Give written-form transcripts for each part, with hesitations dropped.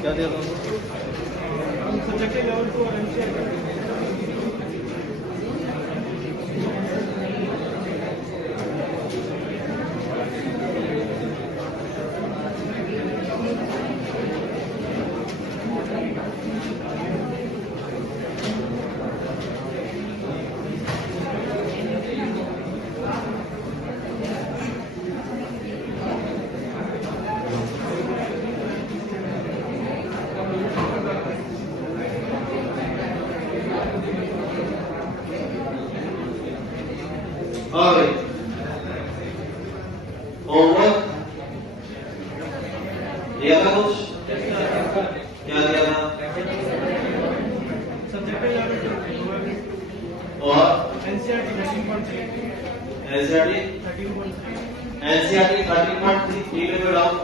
क्या दे रहा हूँ सब्जेक्ट लेवल 2 और एनसीईआरटी होमवर्क दिया था कुछ? क्या दिया था? सब्जेक्ट लेवल 2 और एनसीईआरटी 13.3 एनसीईआरटी 13.3 ठीक है डाउन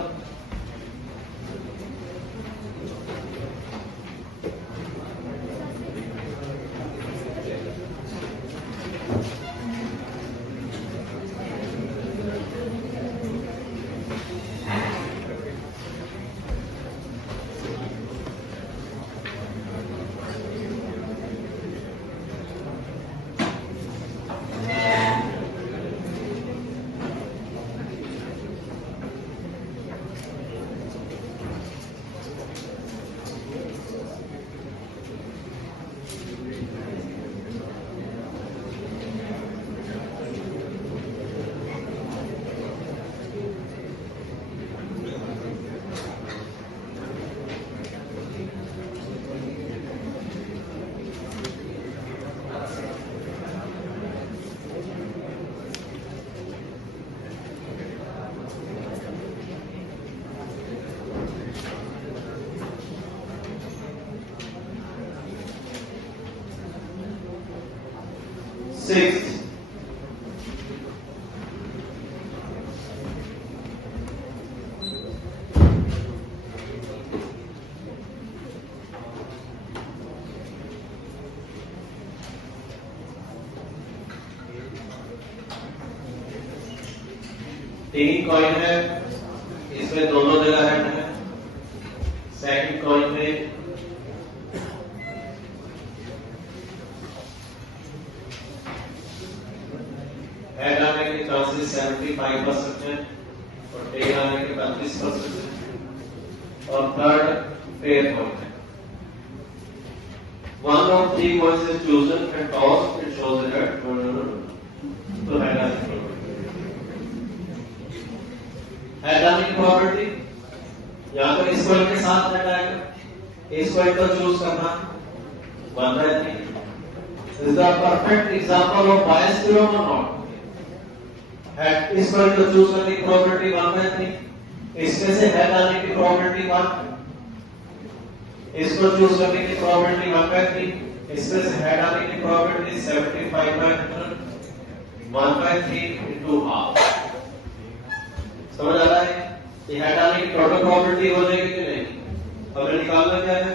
Sixth, तीन कॉइन है, इसमें दोनों जगह हेड है। सेकंड कॉइन में हेड आने के चांसेस 75% है और टेल आने के 35% है और थर्ड पेयर कॉइन है। One of three coins is chosen and tossed. It shows the head. तो हेड आने की हेड आने की प्रोबेबिलिटी या तो इस कॉइन के साथ हेड आएगा, इस कॉइन को चूज करना 1/3 is the perfect example of bias theorem or not? Head इस कॉइन को चूज करने की प्रोबेबिलिटी 1/3, इसमें से हेड आने की प्रोबेबिलिटी 1, इसको चूज करने की प्रोबेबिलिटी 1/3, इसमें से हेड आने की प्रोबेबिलिटी 75/100, 1/3 into half। समझ आ रहा है? ये हेड आने की टोटल प्रोबेबिलिटी हो जाएगी कि नहीं? हमें निकालना क्या है?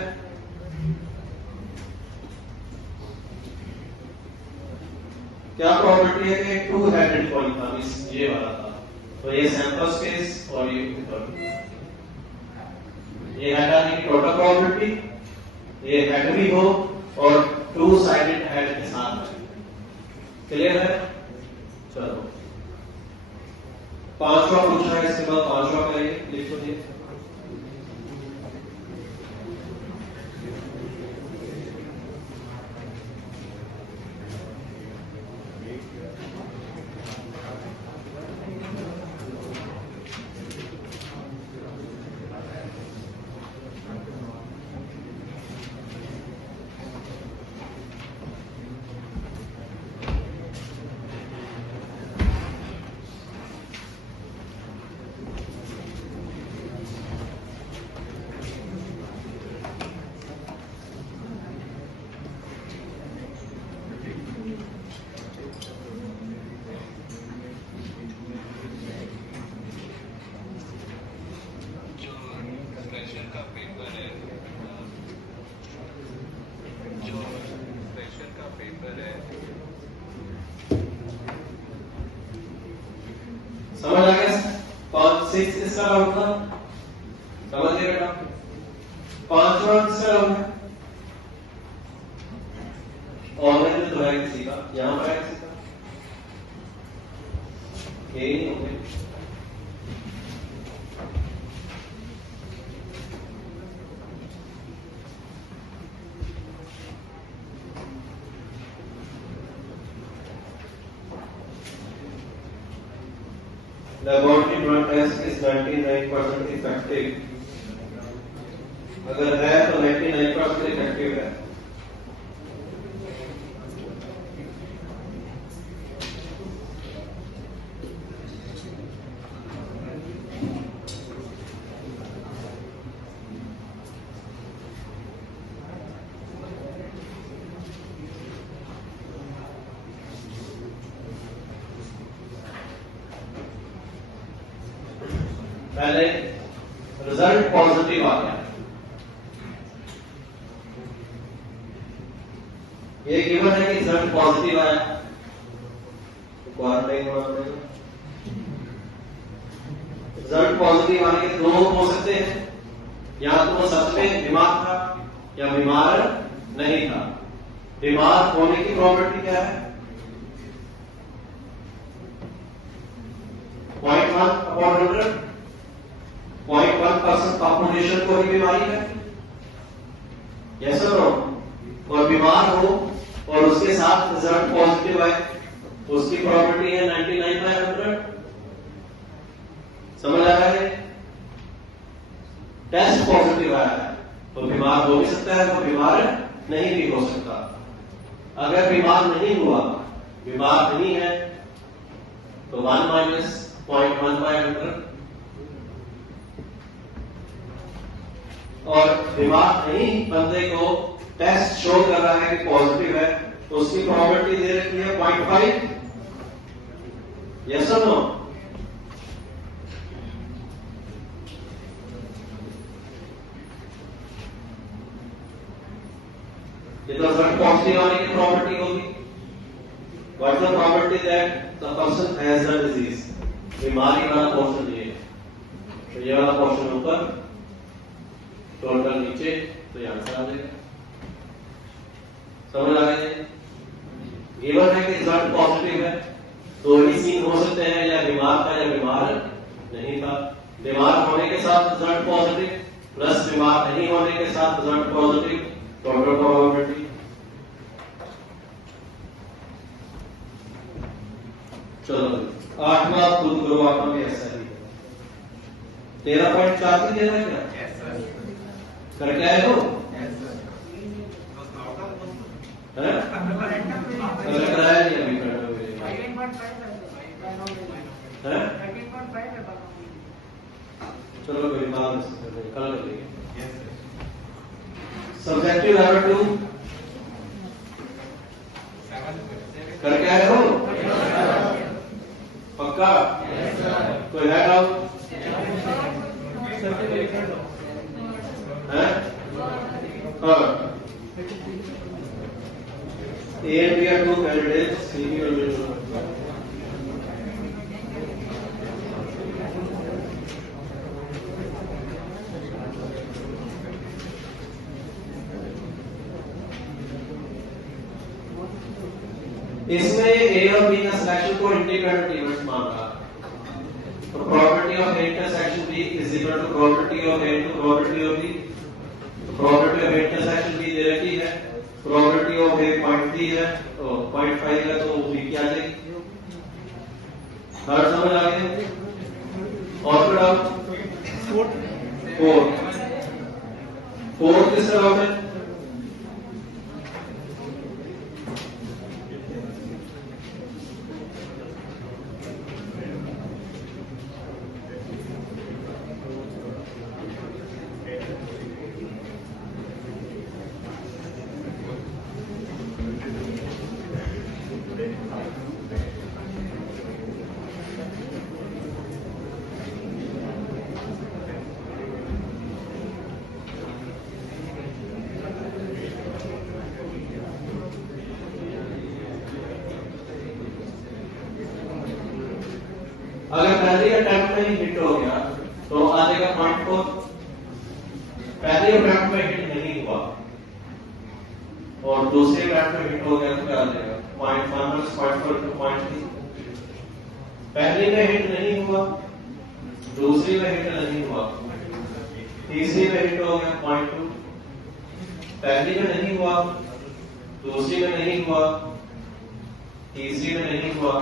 क्या प्रोबेबिलिटी है कि टू हेडेड कॉइन था, ये वाला था, तो ये सैंपल स्पेस और ये हेड आने की टोटल प्रोबेबिलिटी, ये हेड भी हो और टू साइडेड हेड के साथ। क्लियर है? चलो पांचवा पूछना है, इसके बाद पांचवा करेंगे। लिखो जी। समझ आ गया? 6 इसका डाउट था, समझ गए बेटा? पांचवा किसका हो गया? ऑलरेडी तो है किसी का, यहां पर है किसी का, यही हो गया। Laboratory blood test is 99% effective. अगर है तो 99% इफेक्टिव है। पहले रिजल्ट पॉजिटिव आ गया, ये गिवन है कि रिजल्ट पॉजिटिव आया तो क्वारंटाइन होना पड़ेगा। रिजल्ट पॉजिटिव आने के दो हो सकते हैं, या तो वो सच में बीमार था या बीमार नहीं था। बीमार होने की प्रोबेबिलिटी क्या है? 0.1/100। 0.1% पॉपुलेशन को ही बीमारी है, यस और नो? और बीमार हो और उसके साथ रिजल्ट पॉजिटिव आए, उसकी प्रोबेबिलिटी है 99/100। समझ आ रहा है? टेस्ट पॉजिटिव आया है तो बीमार हो भी सकता है, वो बीमार नहीं भी हो सकता। अगर बीमार नहीं हुआ, बीमार नहीं है, तो 1 - 0.1/100। और बीमार नहीं बंदे को टेस्ट शो कर रहा है कि पॉजिटिव है, तो उसकी प्रोबेबिलिटी दे रखी है 0.5। यस और नो? ये तो रिजल्ट पॉजिटिव आने की प्रोबेबिलिटी होगी। What is the probability that the person has the disease? बीमारी वाला पोर्शन ये है, तो ये वाला पोर्शन ऊपर, टोटल नीचे, तो ये आंसर आ जाएगा। समझ आ गए? गिवन है कि रिजल्ट पॉजिटिव है, दो ही सीन हो सकते हैं, या बीमार था या बीमार नहीं था। बीमार होने के साथ रिजल्ट पॉजिटिव प्लस बीमार नहीं होने के साथ रिजल्ट पॉजिटिव, टोटल प्रोबेबिलिटी। चलो 8वां खुद करो, 8वां भी ऐसा ही 13.4 की देना है क्या? करके आए हो? कराया नहीं अभी करना हुए? चलो कोई बात नहीं, कल कर लेंगे। सब्जेक्टिव लेवल 2 करके आए हो? पक्का? कोई है doubt? A and B are two candidates. C will be इसमें A और B का सिलेक्शन को इंडिपेंडेंट इवेंट माना। तो probability of A intersection B is equal to probability of A to probability of B। Probability of intersection B दे रखी है, probability of A 0.3 है, तो 0.5 है, तो B की आ जाएगी। थर्ड समझ आ गया? और फिर आप फोर्थ किस तरह है? अगर पहले अटेम्प्ट में ही हिट हो गया तो आ जाएगा 0.4। पहले अटेम्प्ट में दूसरे बैट में हिट हो गया तो क्या आ जाएगा 0.1 - 0.4 × 0.3। पहली में हिट नहीं हुआ, दूसरी में हिट नहीं हुआ, तीसरी में हिट हो गया 0.2, पहली में नहीं हुआ, दूसरी में नहीं हुआ, तीसरी में नहीं हुआ,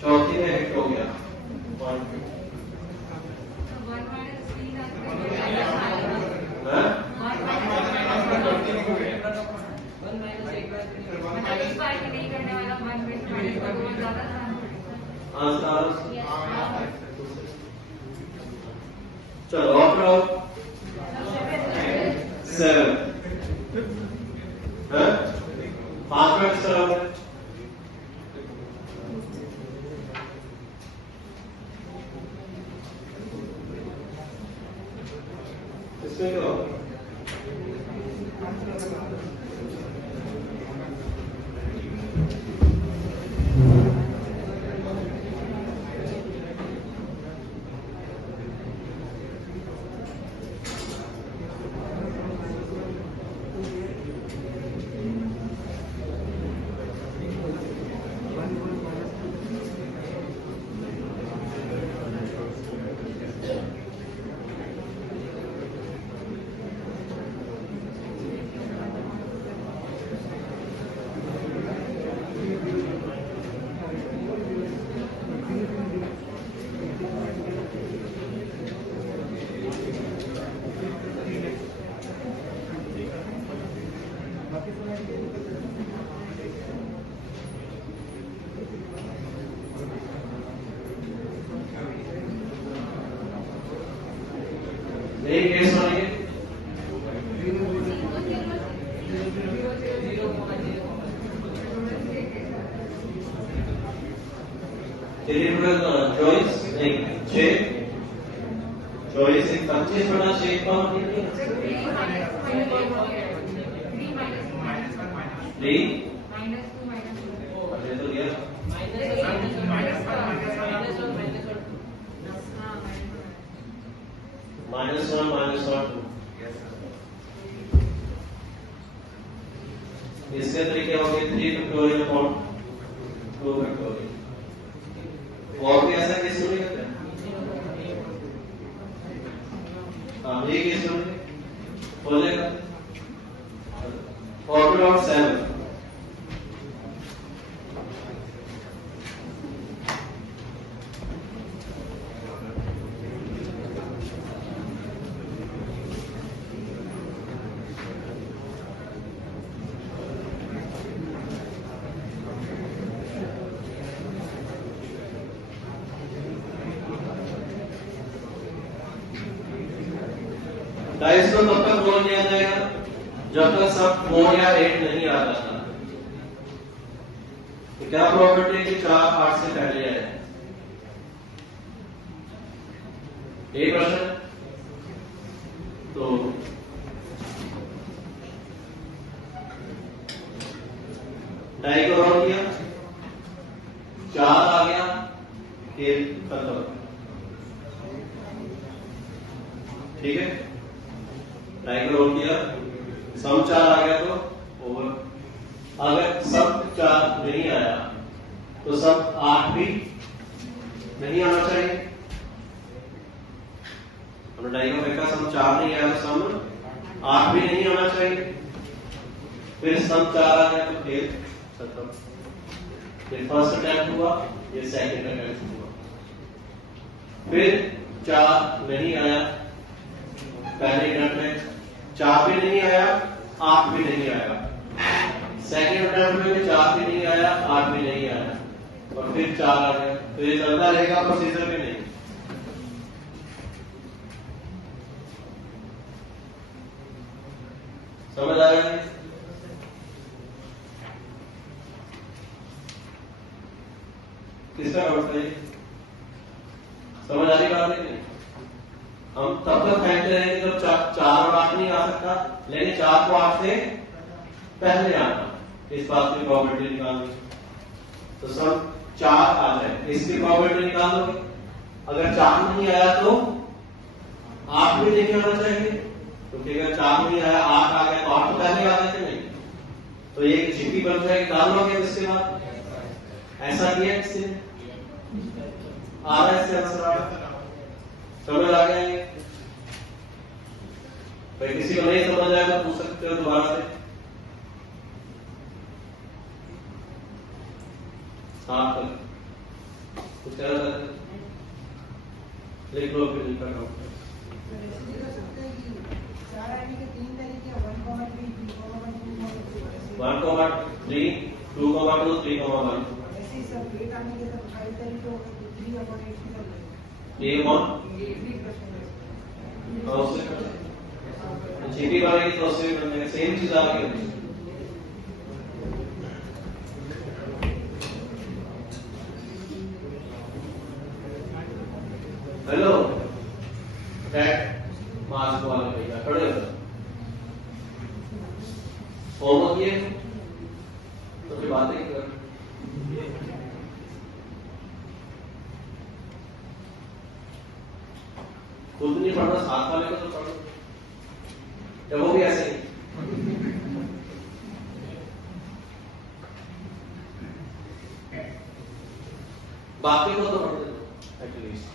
चौथी में हिट हो गया 0.2। चलो और 7 5 मिनट चलो इसमें क्या होगा? एक केस होंगे चॉइस नहीं 6 चॉइस 25 बटा 6 कौन नहीं 3 तो दिया -1 -1 2 इसके तरीके होंगे 3 फैक्टोरियल और 2 फैक्टोरियल। और भी ऐसा केस नहीं करते ये केस हो जाएगा 4.7 डाइस को तब तक रोल किया जाएगा जब तक सब 4 या 8 नहीं आ जाता। तो क्या प्रोबेबिलिटी है कि 4 8 से पहले आए? यही प्रश्न। तो डाई को रोल किया 4 आ गया, खेल खत्म। ठीक है, डाई को रोल किया, सम 4 आ गया तो ओवर। अगर सब 4 नहीं आया तो सब 8 भी नहीं आना चाहिए। हमने डाई को फेंका, सम 4 नहीं आया तो सम 8 भी नहीं आना चाहिए। फिर सम 4 आ गया तो खेल खत्म। ये फर्स्ट अटैम्प्ट हुआ, ये सेकंड अटैम्प्ट हुआ। फिर 4 नहीं आया, पहले अटैम्प्ट में 4 भी नहीं आया, 8 भी नहीं आया। सेकंड अटैम्प्ट में 4 भी नहीं आया, 8 भी नहीं आया, और फिर 4 आ गया। तो ये चलता रहेगा प्रोसीजर में नहीं। समझ आ रहा है? किसका डाउट है? समझ आ रही बात है? हम तब तक फेंकते रहेंगे जब 4 और 8 नहीं आ सकता, लेकिन 4 को 8 से पहले आना, इस बात की प्रोबेबिलिटी निकालनी। तो सब 4 आ जाए, इसकी प्रोबेबिलिटी निकाल लो। अगर 4 नहीं आया तो 8 भी नहीं आना चाहिए, क्योंकि अगर 4 नहीं आया 8 आ गया तो 8 तो पहले आ गए थे नहीं। तो तो ये जीपी बन जाएगी, डाल लोगे इसके बाद। ऐसा किया किसी ने? आ रहा है इससे आंसर? आ रहा है? समझ आ गया ये? भाई किसी को नहीं समझ आया तो पूछ सकते हो दोबारा से। साफ कर कुछ कह रहा था, लिख लो फिर लिखा करो। 1,3, 2,2, 3,1 ये जीपी वाले की तो सेम चीज आ गई। हेलो मास्क वाले भैया खड़े हो, होमवर्क किए तो फिर बातें कर। खुद नहीं पढ़ना, साथ वाले को तो पढ़ो, या वो भी ऐसे ही। बाकी को तो पढ़ दो एटलीस्ट,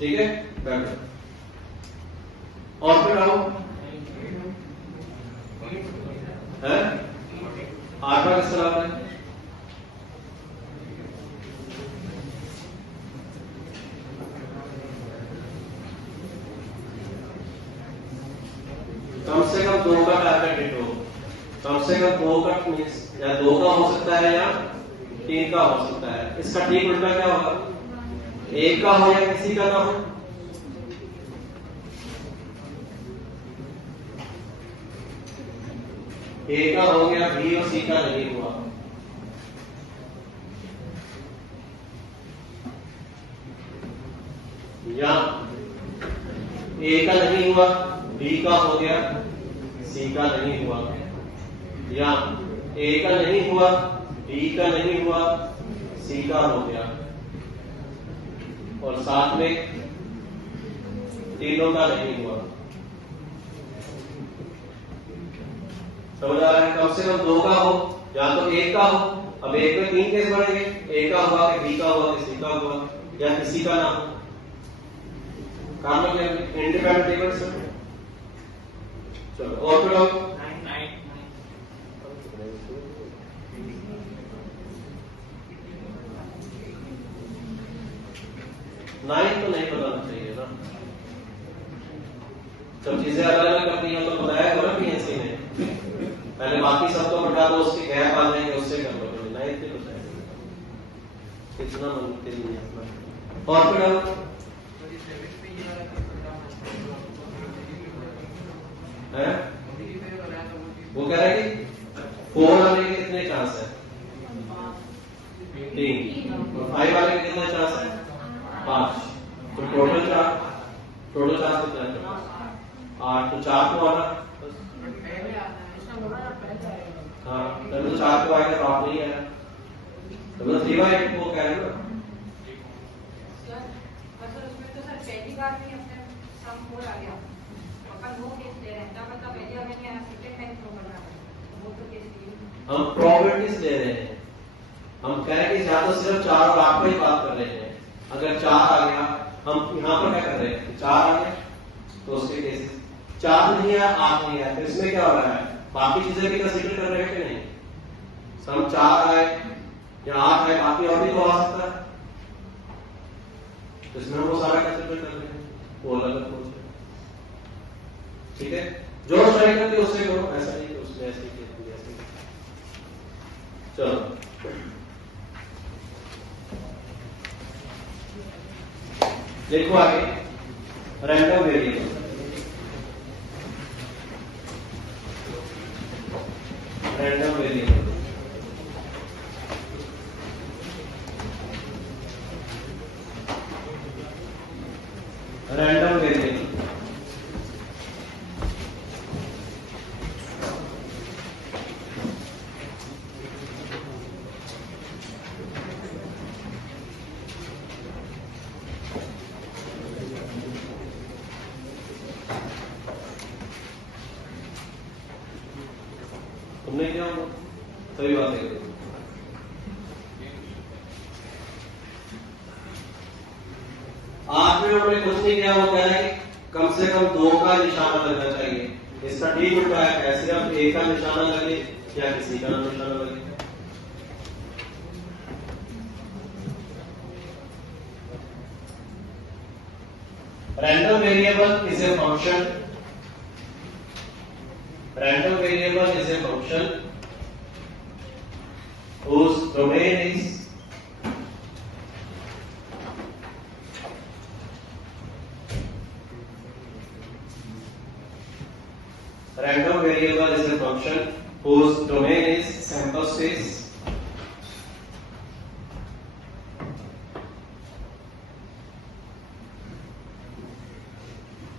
ठीक है? बैठो और फिर आओ है 8वां किस तरह है? कम से कम 2 का टारगेट हो, कम से कम 2 का मीन्स या 2 का हो सकता है या 3 का हो सकता है। इसका ठीक उल्टा क्या होगा? 1 का हो या किसी का ना हो। A का हो गया, B और C का नहीं हुआ। या A का नहीं हुआ, B का हो गया, C का नहीं हुआ। या A का नहीं हुआ, B का नहीं हुआ, C का हो गया, और साथ में तीनों का नहीं हुआ। समझ आ रहा है? कम से कम 2 का हो या तो 1 का हो। अब 1 में 3 केस बढ़ेंगे, A का हुआ कि B का हुआ कि C का हुआ या किसी का ना हो। काम में इंडिपेंडेंट टेबल से चलो और फिर 9 तो नहीं बताना चाहिए ना, जब चीजें अलग अलग करनी हो तो बताया होगा पीएनसी ने। पहले बाकी सबको बता दो, उसके गैप आ जाएंगे, उससे कर लो। 9 पे बताया कितना मनते नहीं अपना। और फिर है वो कह रहा है कि 4 आने के कितने चांस है? 3। और 5 आने के कितने चांस है? 5। तो टोटल 4 कितना है? 8। तो 4 को आना, हाँ तब तो 4 को आएगा, तो 8 नहीं आया, तब तो 3/8 को कह रहे हो ना। पहली बार में अपने सम हो आ गया, अपन वो केस ले रहे हैं, तब मतलब पहले हमें क्या सेकंड टाइम प्रूव करना है, वो तो केस हम प्रोबेबिलिटीज ले रहे हैं। हम कह रहे हैं कि या तो सिर्फ 4 और 8 की बात कर रहे हैं। अगर 4 आ गया, हम यहाँ पर क्या कर रहे हैं? 4 आ गया तो उसके केसेस 4 नहीं आया, 8 नहीं आया, तो इसमें क्या हो रहा है? बाकी चीजें भी कंसीडर कर रहे हैं कि नहीं? सम 4 आए या 8 आए, बाकी और भी तो आ सकता है, तो इसमें हम वो सारा कंसीडर कर रहे हैं, वो अलग अलग सोच है। ठीक है, जो ट्राई करते उससे करो, ऐसा नहीं कि उसमें ऐसे ही ऐसे। चलो देखो आगे, random variable. Random variable random variable तुमने क्या होगा? सही बात है। आठवें उन्होंने कुछ नहीं किया, वो कह रहे हैं कि कम से कम 2 का निशाना लगना चाहिए। इसका ठीक उल्टा है, सिर्फ 1 का निशाना लगे या किसी का निशाना लगे। Random variable is a function. Random variable is a function whose domain is random variable is a function whose domain is sample space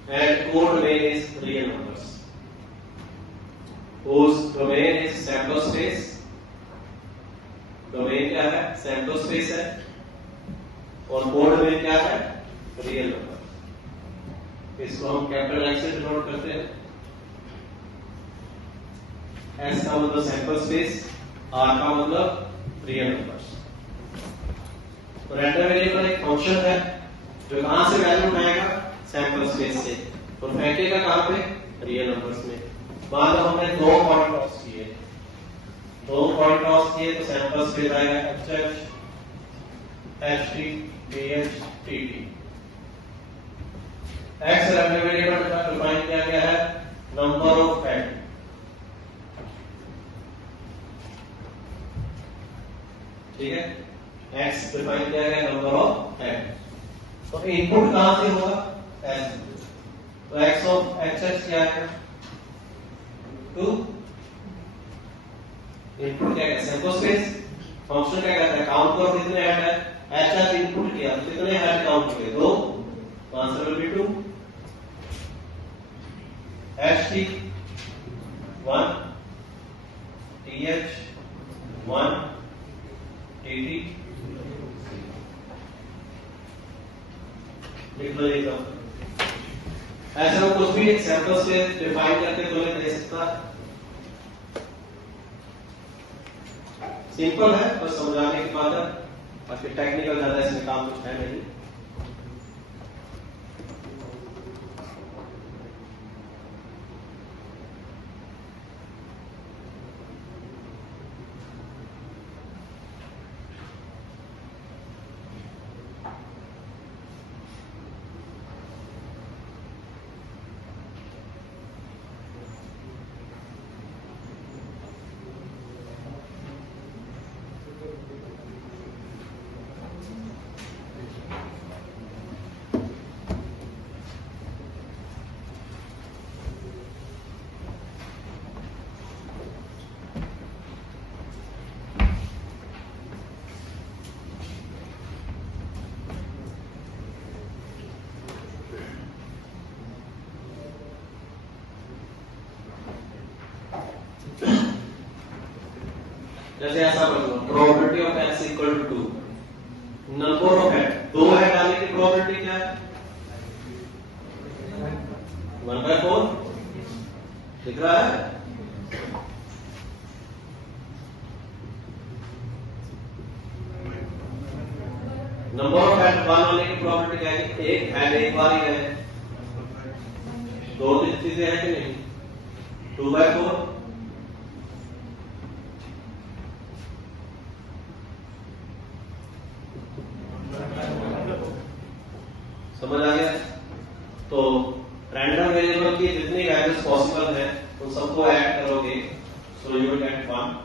and codomain is real numbers. Whose domain is sample space. Domain क्या है? Sample space है। और codomain क्या है? Real number. इसको हम capital x से denote करते हैं। एस का मतलब सैंपल स्पेस, आर का मतलब रियल नंबर्स। तो रैंडम वेरिएबल एक फंक्शन है जो कहां से वैल्यू उठाएगा? सैंपल स्पेस से, और फेंकेगा कहां पे? रियल नंबर्स में। मान लो हमने 2 पॉइंट टॉस किए, 2 पॉइंट टॉस किए, तो सैंपल स्पेस आएगा HH, HT, BH, TT। X random variable का डिफाइन किया गया है नंबर ऑफ फैक्ट। ठीक है, एक्स डिफाइन किया गया नंबर ऑफ फैक्ट। तो इनपुट कहां से होगा? एस। तो एक्स ऑफ HH क्या है? 2। इनपुट क्या है? Sample space. फंक्शन क्या कहता है? काउंट करो कितने हेड है। HH इनपुट किया, कितने हेड काउंट किए? 2। तो answer will be 2। HT 1, TH 1, TT लिख लो। ये ऐसे हम कुछ भी सैंपल स्पेस डिफाइन करके तो नहीं दे सकता। सिंपल है, बस समझाने की बात है, बाकी टेक्निकल ज्यादा इसमें काम कुछ है नहीं। जैसे ऐसा बोलो, probability of x equal to 2। Number of head, 2 head आने की प्रोबेबिलिटी क्या है? 1/4 दिख रहा है। नंबर ऑफ हेड 1 आने की प्रोबेबिलिटी क्या है? एक हेड एक बार ही है। 2 चीजें हैं कि नहीं? 2/4। समझ आ गया? तो रैंडम वेरिएबल की जितनी वैल्यूज पॉसिबल है उन सबको ऐड करोगे, so you will get 1।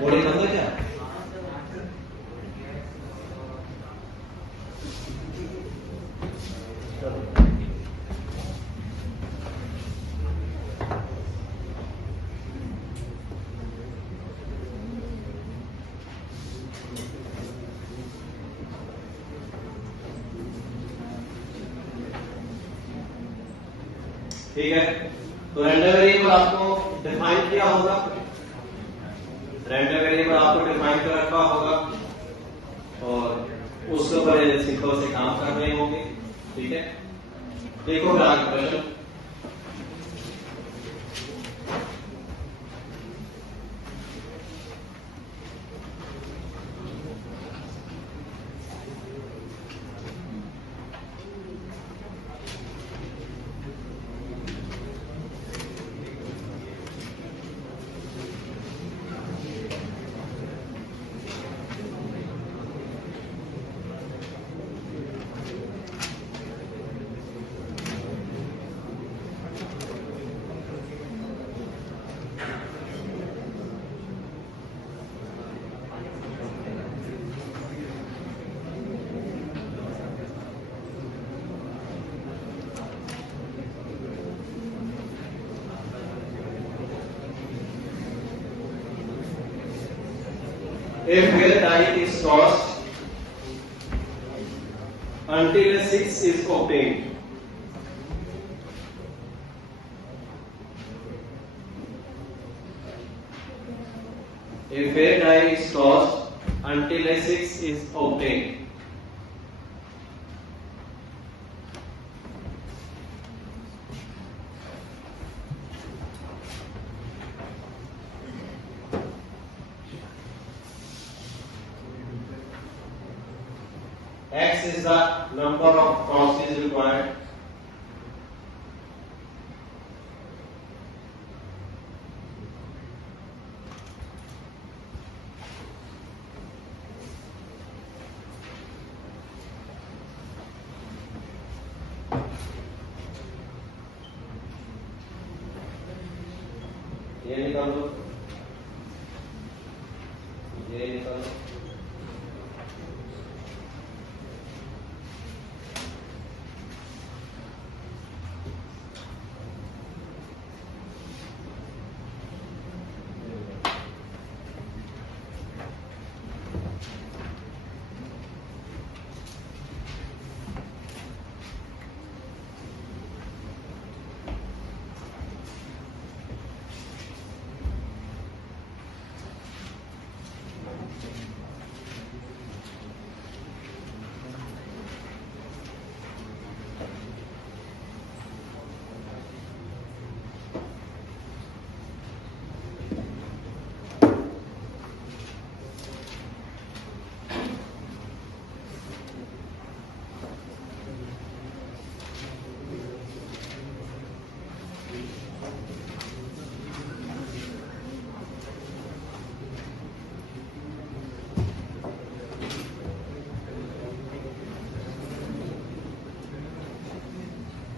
Boarding बंद है क्या? ठीक है, तो रैंडम वेरिएबल आपको डिफाइन किया होगा, रैंडम वेरिएबल आपको डिफाइन कर रखा होगा और उसके ऊपर सिंपल से काम कर रहे होंगे। ठीक है, देखो फिर आगे प्रश्न। If where die is tossed until a 6 is obtained. If where die is tossed until a 6 is obtained. X is the number of tosses required. ये निकाल लो, ये निकाल लो।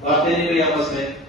बातें नहीं हुई आपस में।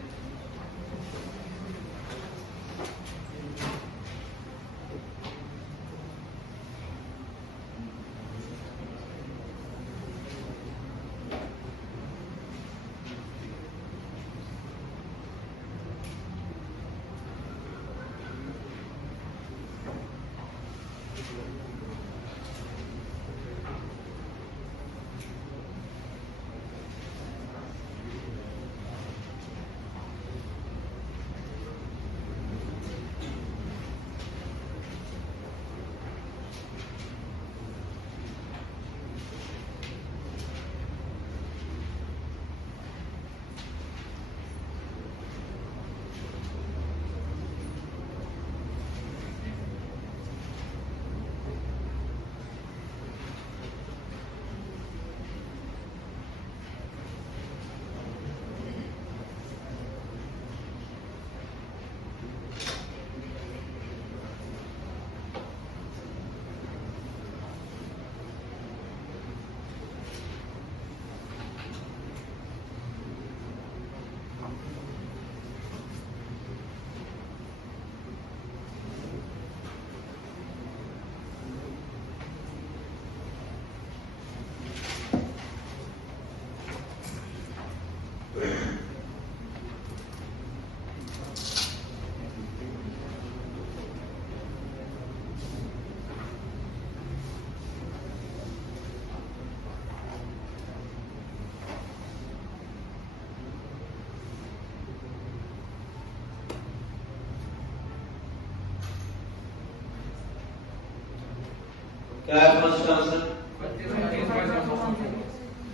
क्या है फर्स्ट आंसर?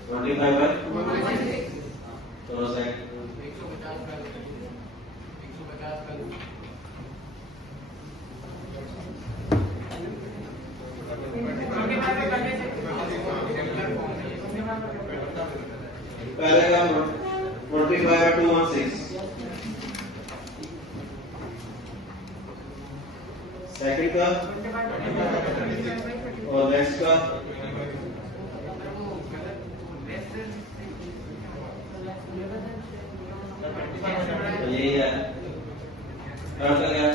25 बाय दोनों साइड 25 पहले का 25 बाय 216 सेकंड का और नेक्स्ट का तो यही है थर्ड का क्या?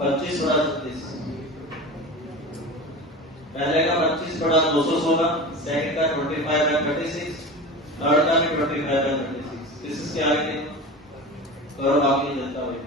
पच्चीस बड़ा 36 पहले का 25 बड़ा 216 सेकंड का 25 बाय 36 थर्ड का भी 25 बाय 36 दिस इज क्या है करो बाकी जनता हुई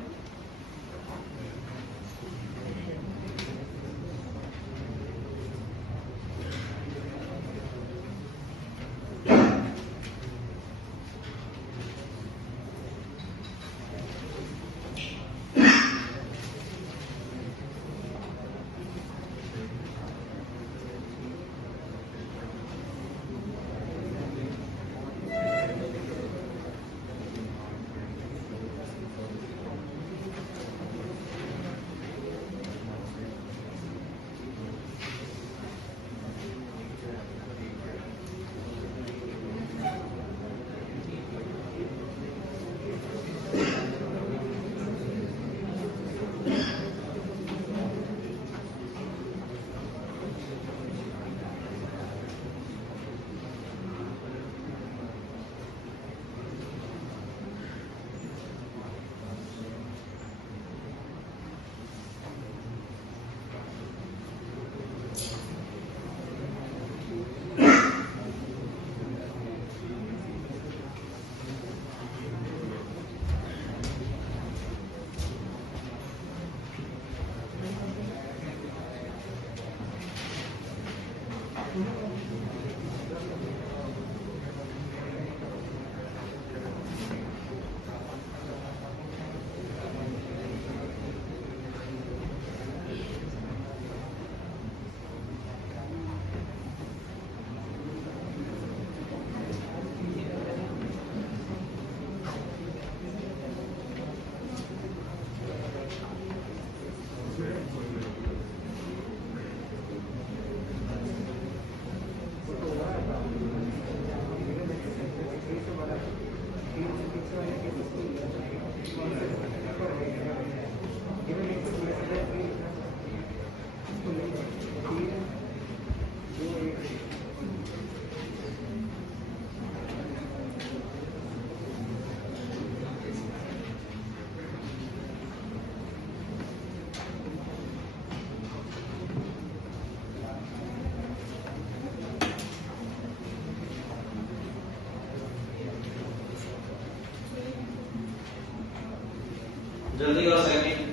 जल्दी करो सेकंड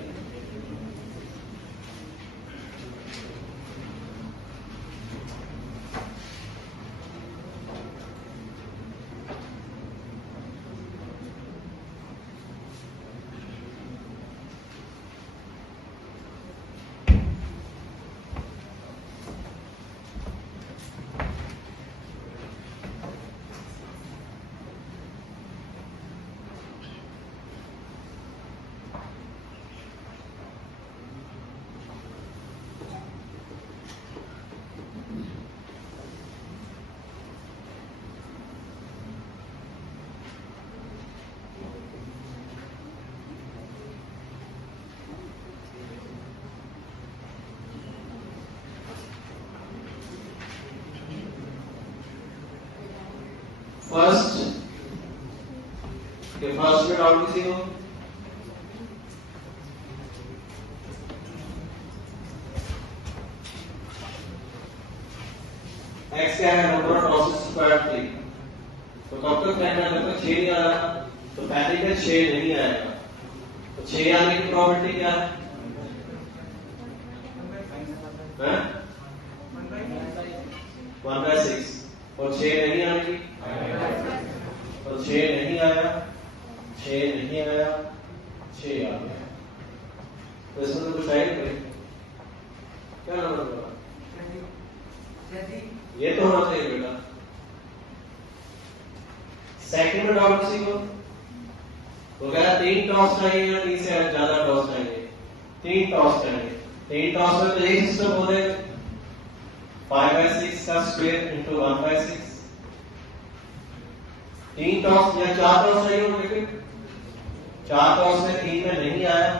फर्स्ट के फर्स्ट में डाउट किसी को? एक्स क्या है? Number of tosses square 3। तो कब तक कहना है? जब तक 6 नहीं आ रहा तो पहले का 6 नहीं आएगा। तो 6 आने की प्रोबेबिलिटी क्या है? 1/6। और 6 नहीं आने की? तो 6 नहीं आया, 6 नहीं आया, 6 आ गया। तो इसमें तो कुछ आएगा क्या नंबर होगा? ये तो होना चाहिए बेटा। सेकंड में डाउट किसी को? तो कह रहा 3 टॉस चाहिए या 3 से ज्यादा टॉस चाहिए? 3 टॉस चाहिए। 3 टॉस में तो यही सिस्टम हो जाएगा 5/6 का स्क्वायर इंटू 1/6। 3 टॉस या 4 टॉस चाहिए होंगे। लेकिन 4 टॉस में 3 में नहीं आया,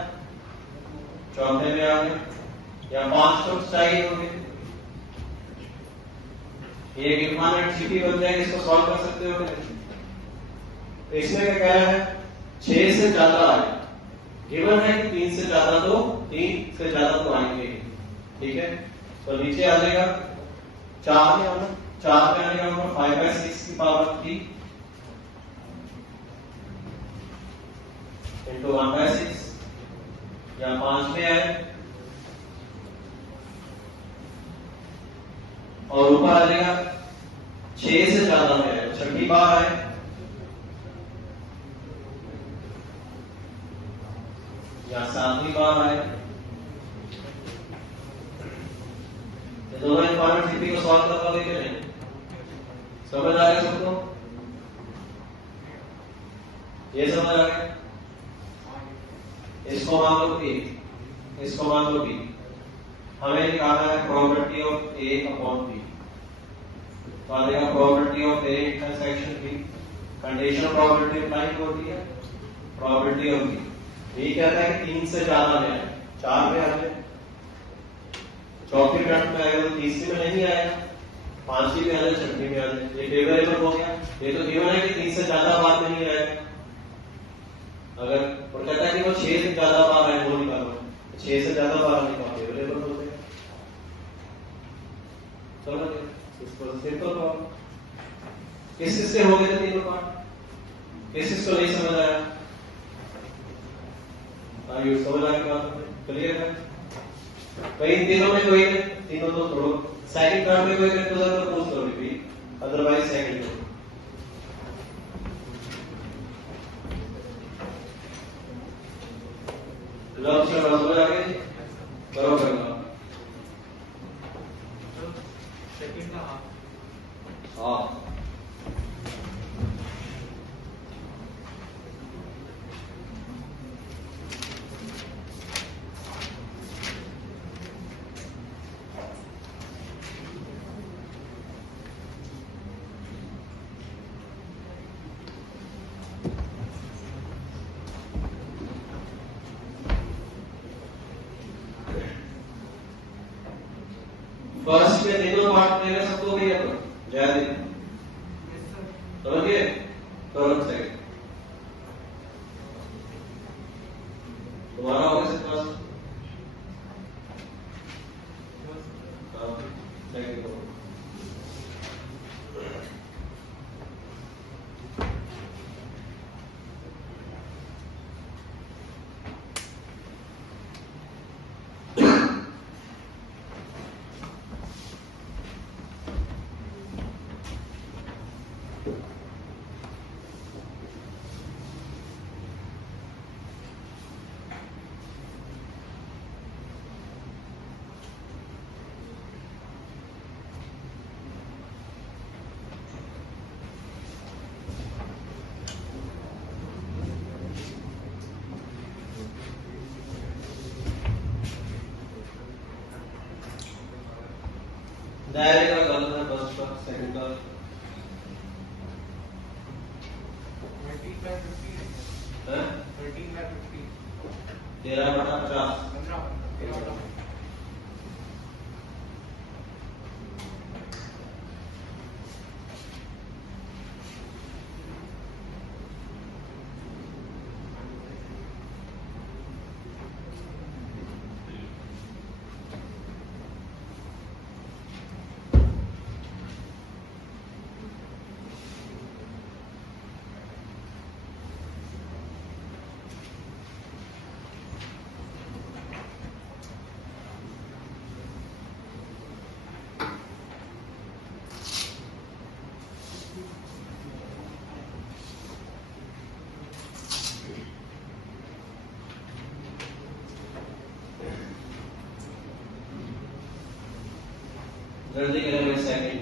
चौथे में आ गया। या 5 टॉस चाहिए होंगे। ये इनफाइनाइट सिटी बन जाएगी। इसको सॉल्व कर सकते हो? इसमें क्या कह रहा है? 6 से ज्यादा आए। गिवन है कि 3 से ज्यादा तो 3 से ज्यादा तो आएंगे। ठीक है, तो नीचे आ जाएगा 4 में आना। 4 में आने का मतलब 5/6 की पावर 3 इंटू 1/6। या 5 में आए और ऊपर आ जाएगा 6 से ज्यादा में आए। छठी बार आए या 7वीं बार आए। ये दोनों इनफाइनाइट सिटी को सॉल्व कर पाओगे कि नहीं? समझ आ गया सबको? ये समझ आ गया? इसको मान लो B, इसको मान लो B। हमें निकालना है probability of A upon B। तो आ जाएगा probability of A intersection B। Condition of probability apply होती है प्रोबेबिलिटी ऑफ B। ये कहता है कि 3 से ज्यादा में आए। 4 में आ जाए, चौथी टर्म में आएगा, तो तीसरी में नहीं आएगा, 5वीं में आ जाए, 6वीं में आ जाए। ये फेवरेबल हो गया। ये तो गिवन है कि 3 से ज्यादा बार में नहीं आएगा। अगर और कहता है कि वो 6 से ज्यादा बार आए, वो निकालो। 6 से ज्यादा बार आने का फेवरेबल हो गया। चलो इसको सिंपल प्रॉब्लम। किस से हो गए थे तीनों पार्ट? किस को नहीं समझ आया? आगे समझ आ गया? क्लियर है? कई तीनों में कोई नहीं, तीनों तो छोड़ो। सेकंड टर्म में कोई कंफ्यूजन तो पूछ लो भी, अदरवाइज सेकंड में लक्ष्य समझ आ गए? करो करना। सेकंड का हाँ फर्स्ट में तीनों पार्ट मेरे सबको भी है। तो जय दिन समझिए। तुरंत सेकंड तुम्हारा होगा सिर्फ फर्स्ट। सेकंड को दायरे का गलत है। फर्स्ट का सेकंड का 13/50 13 Learning element second.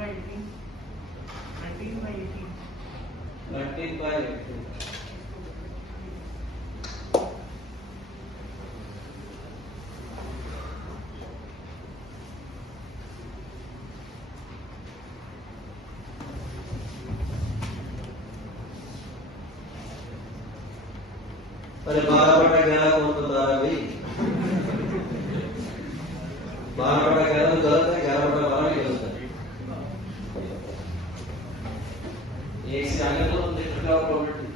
by 18. 19 by 18. 13 by 18. अरे 12/11 कौन बता रहा है भाई? 12/11 तो गलत है, 11/12 भी गलत है। एक से आगे तो लिख रखा हो प्रॉपर्टी।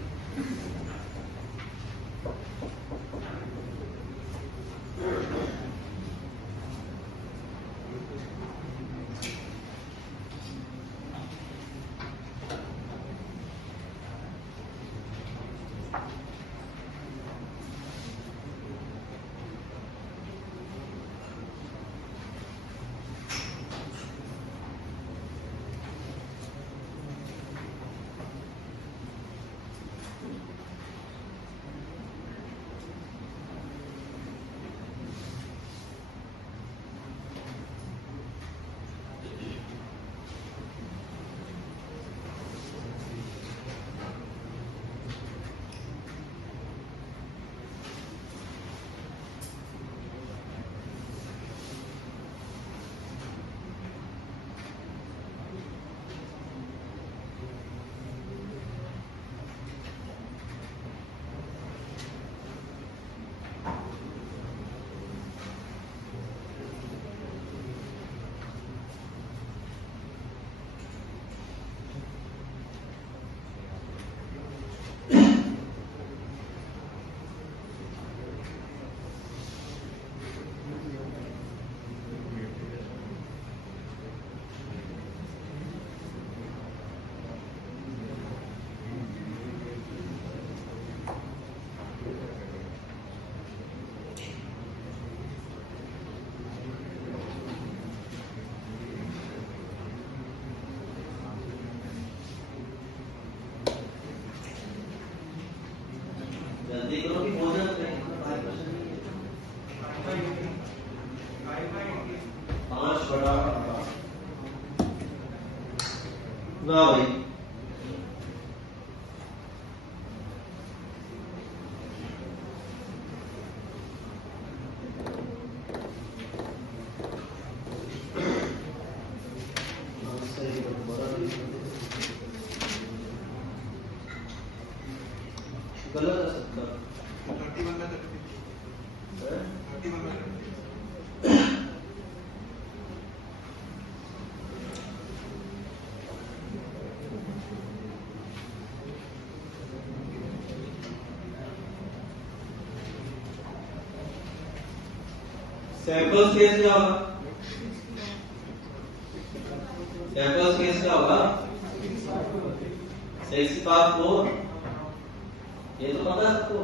जल्दी करो कि भोजन नहीं 5/18 ना भाई गलत है सबका 31 में 31 में सैंपल केस क्या होगा? सैंपल केस क्या होगा? 6/4 ये तो पता है सबको।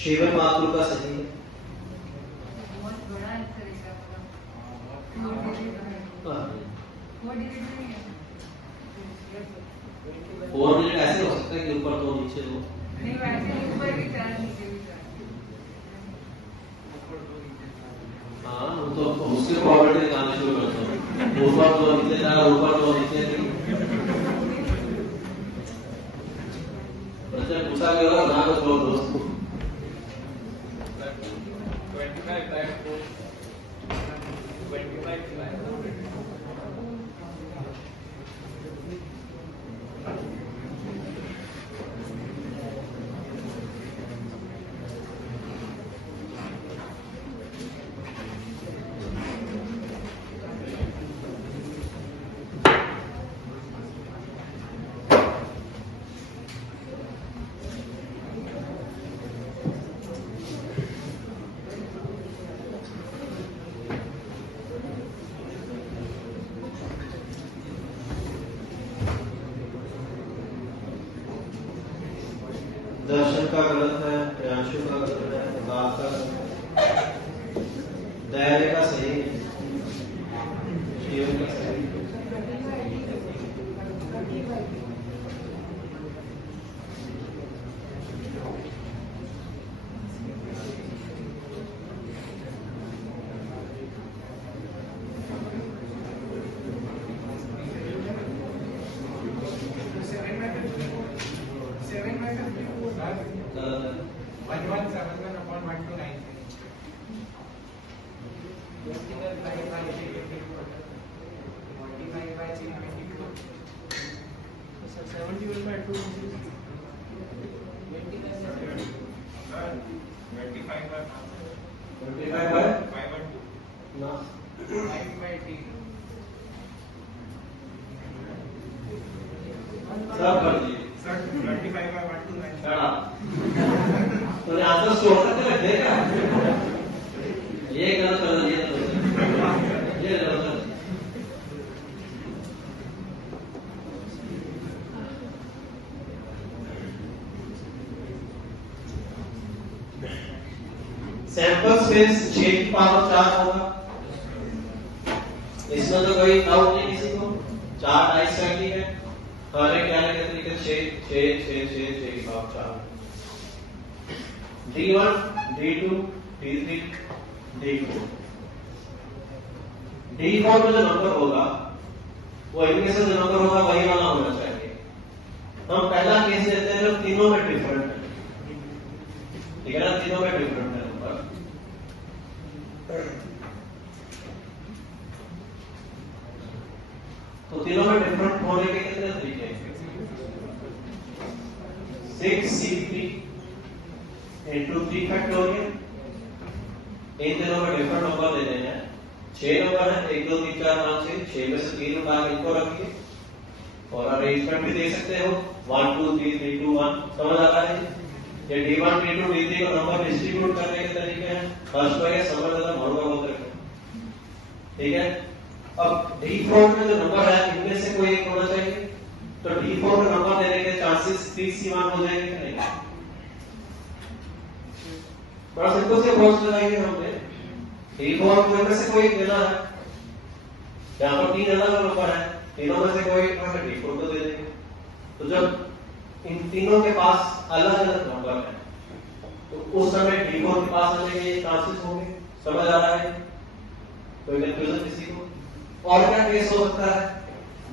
शिवन मातुर का सही है। बहुत बड़ा आंसर है इसका। हाँ। 4 डिजिट नहीं है। 4 मिनट ऐसे हो सकता है कि ऊपर 2 नीचे 2। नहीं वैसे ऊपर भी 4 नीचे भी 4। हाँ वो तो उसके प्रॉपर्टी निकालना शुरू करता हूँ। ऊपर 2 नीचे 4, ऊपर 2 नीचे 3। बच्चा पूछा कि होगा ना तो छोड़ दो। 25 by 4. 25 by 4. दर्शन का गलत है, प्रियांशु का गलत है, प्रकाश का गलत है, धैर्य का सही है, शिव का सही है। सब कर दिए। तो आंसर स्टोर करके रख देगा। ये गलत कर दिया तो ये गलत कर दिया। सैंपल स्पेस 6 की पावर 4 होगा। इसमें तो कोई डाउट नहीं किसी को। 4 डाइस रखी है, हर एक आने के तरीके 6 की power 4। D1, D2, D3, D4। D4 में जो नंबर होगा वो इनमें से जो नंबर होगा वही वाला होना चाहिए। हम पहला केस लेते हैं जो तीनों में डिफरेंट है, ठीक है ना, तीनों में डिफरेंट है नंबर। तो तीनों में डिफरेंट होने के कितने तरीके हैं? 6C3 into 3 factorial. इन तीनों में डिफरेंट नंबर देने हैं। 6 नंबर है, 1 2 3 4 5 6। 6 में से 3 उठा के इनको रखिए और अरेंजमेंट भी दे सकते हो 1 2 3 3 2 1। समझ आ रहा है? ये D1 D2 D3 को नंबर डिस्ट्रीब्यूट करने के तरीके हैं। फर्स्ट में ये समझ आता भरोगा बोल रहे हैं, ठीक है। अब D4 में जो नंबर है इनमें से कोई एक होना चाहिए। तो D4 में नंबर देने के चांसेस 3C1 हो जाएंगे कि नहीं? बड़ा सिंपल से अप्रोच लगाएंगे हमने। D4 में से कोई देना है, यहाँ पर 3 अलग नंबर है, तीनों में से कोई D4 को दे देंगे। तो जब इन तीनों के पास अलग अलग नंबर है तो उस समय D4 के पास आने के चांसेस होंगे। समझ आ रहा है? कोई कंफ्यूजन किसी को? और क्या केस हो सकता है?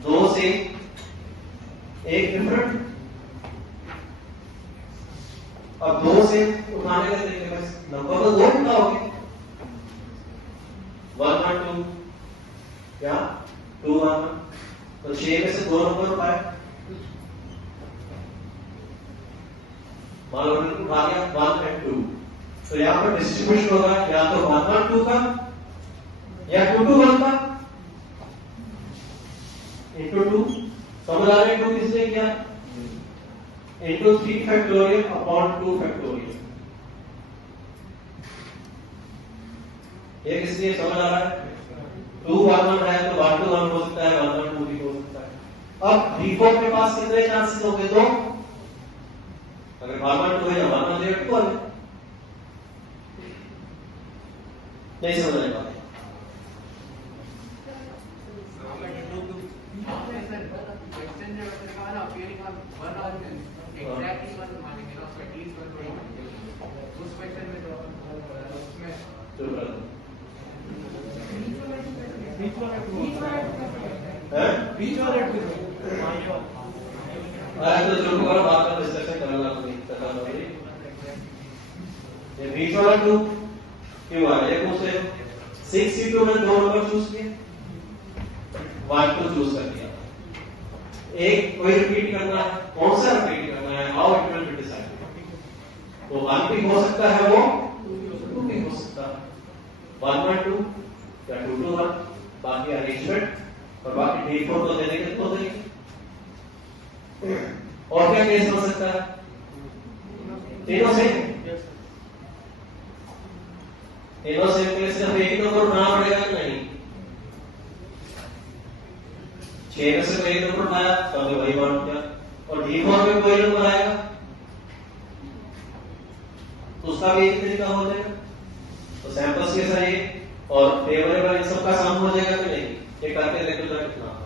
2 से 1 डिफरेंट और 2 से उठाने के तरीके में नंबर तो 2 उठाओगे, 1 1 2 या 2 1 1। तो 6 में से 2 नंबर उठाए, मान लो उठा लिया 1 and 2। तो यहां पर डिस्ट्रीब्यूशन होगा या तो 1 1 2 का या 2 2 1 का into 2। समझ आ रहे हैं? 2 किसने किया? into 3 factorial upon 2 factorial. ये किसलिए समझ आ रहा है? 2 1 1 है तो 1 2 1 हो सकता है, 1 1 2 भी हो सकता है। अब D4 के पास कितने चांसेस होंगे? 2। अगर 1 1 2 है या 1 1 0 2 है। नहीं समझ आएगा? तो जो बात का डिस्कशन करना ये बीच वाला 2 क्यों आ रहा है? पूछे 6C2 में 2 नंबर चूज किए, 1 2 चूज कर दिया। एक कोई रिपीट करना है, कौन सा रिपीट करना है? How it will be decided. तो 1 भी हो सकता है, वो 2 भी हो सकता है, 1 1 2 या 2 2 1। बाकी अरेंजमेंट और बाकी D4 को देने के 2 तरीके। और क्या केस हो सकता है? तीनों से सिर्फ एक नंबर उठाना पड़ेगा कि नहीं? 6 में से कोई नंबर उठाया तो हमने वही बात किया। और D4 में कोई नंबर आएगा उसका भी एक तरीका हो जाएगा। तो सैंपल्स के साथ ये और फेवरेबल इन सब का सम हो जाएगा कि नहीं, ये करके देखो जरा कितना आता है।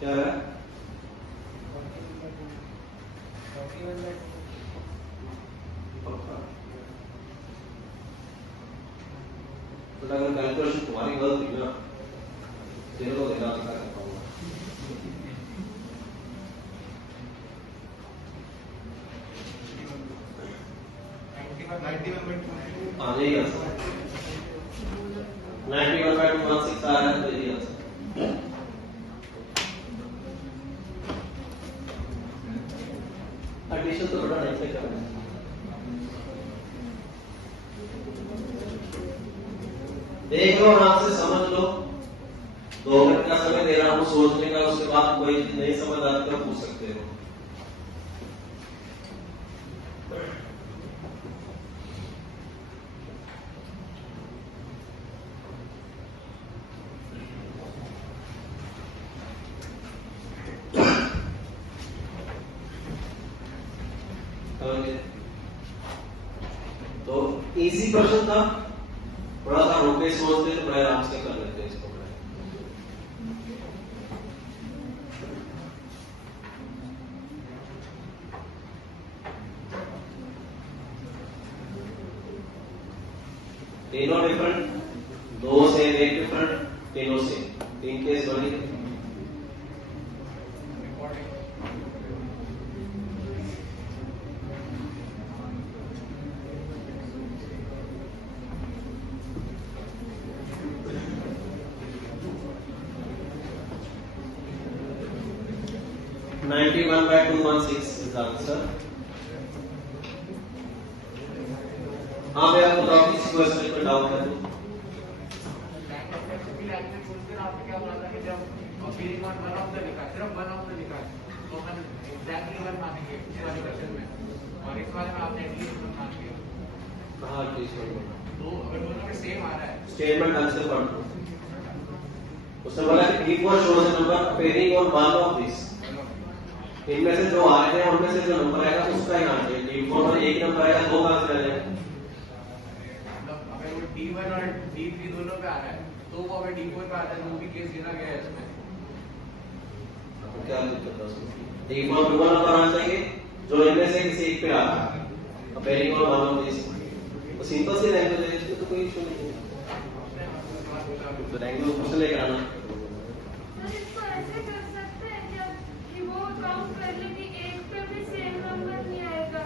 क्या है? तो अगर कैलकुलेशन तुम्हारी गलत थी ना, तेरे को देना क्या करता हूँ। हाँ यही आंसर 91/216 आ रहा है, तो यही आंसर। एडिशन तो बड़ा नहीं से करना है। देख लो, आराम से समझ लो, 2 मिनट का समय दे रहा हूं सोचने का, उसके बाद कोई नहीं समझ आती तो पूछ सकते हो। तो इजी क्वेश्चन था, थोड़ा सा रोके सोचते तो बड़े आराम से कर लेते हैं इसको। तीनों डिफरेंट, 2 से 1 डिफरेंट, तीनों से 3 केस बने। is the answer. हाँ भैया बताओ, किसी क्वेश्चन में डाउट है तो? स्टेटमेंट आंसर पढ़ लो। उसने बोला कि D4 shows a number pairing on one of these। इनमें से जो आ रहे हैं उनमें से जो नंबर आएगा उसका ही आना चाहिए। D4 और एक नंबर आएगा, 2 कहां से आएगा? अगर वो D1 और D3 दोनों पे आ रहा है तो वो अगर D4 पे आता है तो वो भी केस गिना गया है इसमें। आपको क्या दिक्कत है उसमें? D4 2 नंबर आना चाहिए जो इनमें से किसी एक पे आ रहा है, pairing on one of these। तो सिंपल सी लैंग्वेज है, इसमें तो कोई इशू नहीं है। तो लैंग्वेज पूछ लेकर आना। इसको ऐसे कर सकते हैं क्या कि वो काउंट कर ले कि एक पे भी सेम नंबर नहीं आएगा?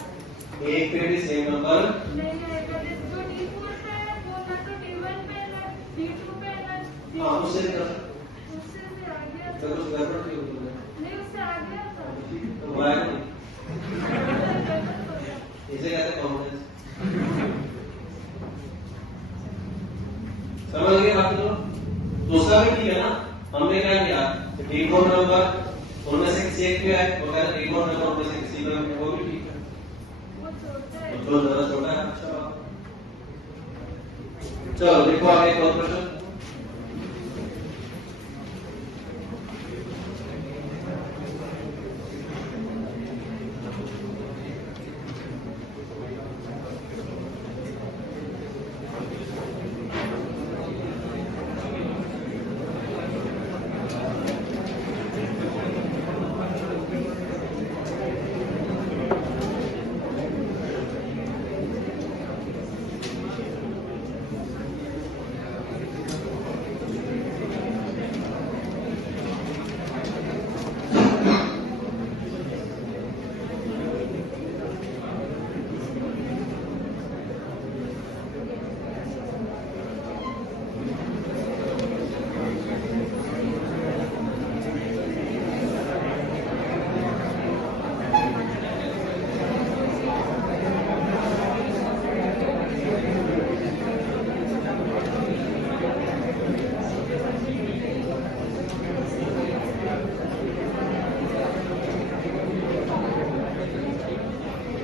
एक पे भी सेम नंबर नहीं आएगा। जो D4 पे है वो ना तो D1 पे है, D2 पे है, हाँ उससे भी कर उससे भी आ गया तो कुछ गड़बड़ क्यों हो गया? नहीं, उससे आ गया था। तो हुआ है नहीं, इसे कहते हैं कॉन्फिडेंस। समझ गए बात? तो दूसरा भी ठीक है ना, हमने क्या किया, D4 नंबर उनमें से किसी एक पे है, वो कहते हैं D4 नंबर उनमें से किसी पे, वो भी ठीक है। वो छोटा है। जो जरा छोटा है। अच्छा चलो देखो आगे एक और प्रश्न।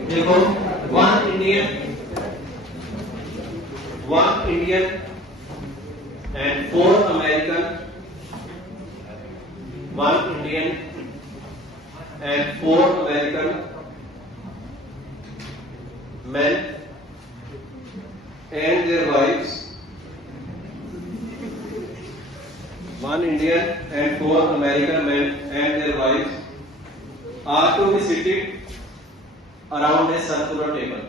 देखो, one Indian and 4 American, 1 Indian and 4 American men and their wives. 1 Indian and 4 American men and their wives are to be seated around a circular table.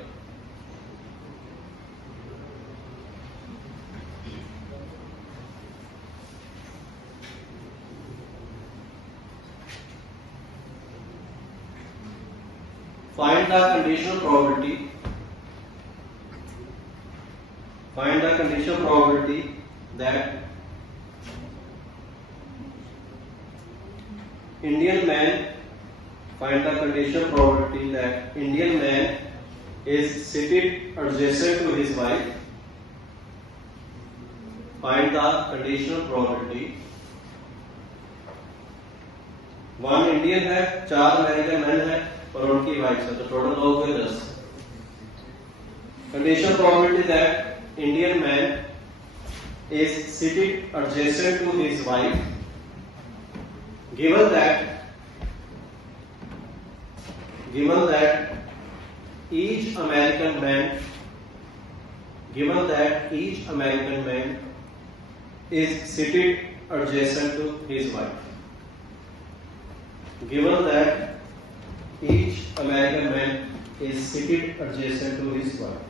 Find the conditional probability. Find the conditional probability that Indian man. Find the conditional probability that Indian man is seated adjacent to his wife. Find the conditional probability. 1 Indian है, 4 American man है और उनकी wife है, तो total लोग हुए 10. Conditional probability that Indian man is sitting adjacent to his wife, given that each American man is seated adjacent to his wife. Given that each American man is seated adjacent to his wife.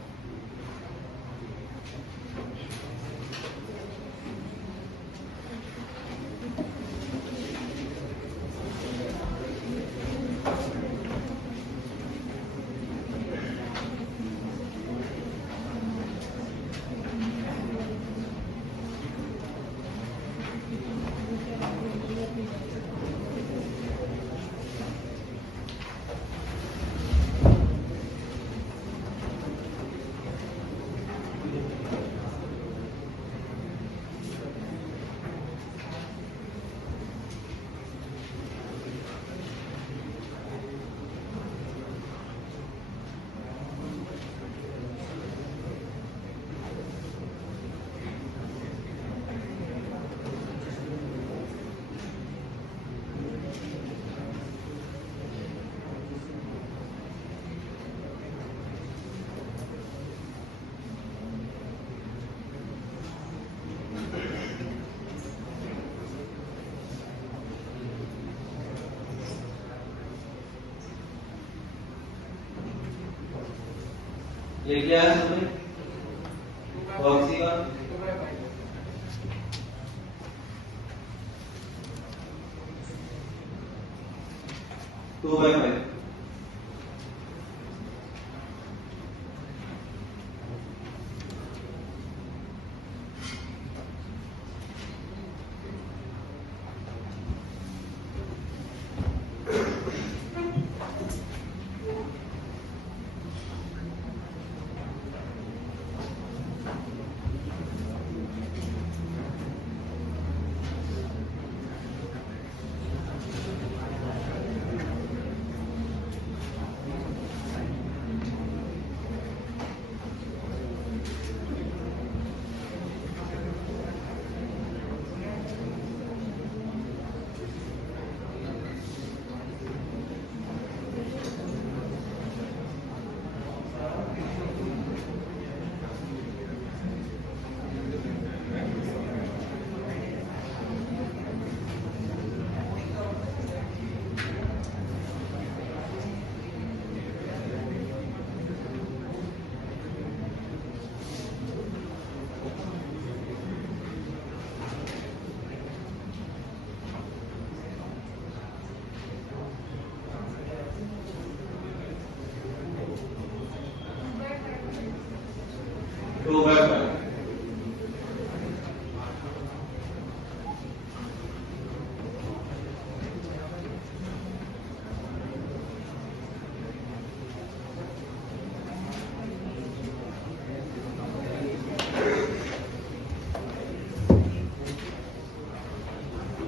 ये क्या है समझ? कौन सी बात? 2/5.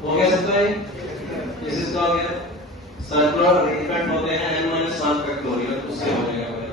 हो गया सबका? ये इसका हो गया. सर्कुलर इफेक्ट होते हैं n-1 फैक्टोरियल, उससे हो जाएगा।